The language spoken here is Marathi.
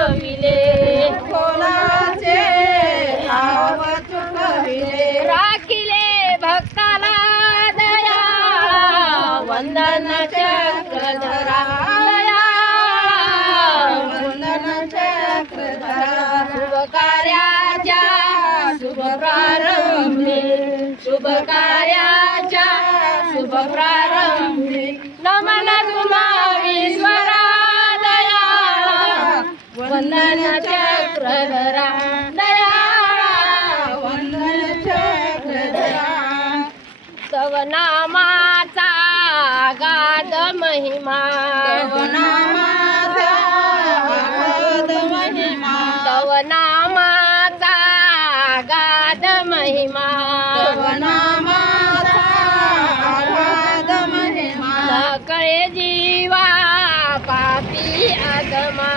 चुकविले कोणाचे नाव चुकविले राखिले भक्ताला दया वंदन चक्रधरा दया वंदन चक्रधरा शुभ कार्याच्या शुभ प्रारंभी शुभ कार्याच्या शुभ प्रारंभी नमन तुम्हा ईश्वरा दया वंदन चक्रधरा दया वंदन चक्रधरा तव नामाचा गाद महिमा तव नामाचा गाद महिमा तव नामाचा गाद महिमा तव नामाचा गाद महिमा सकळे जीवा पापी आगमा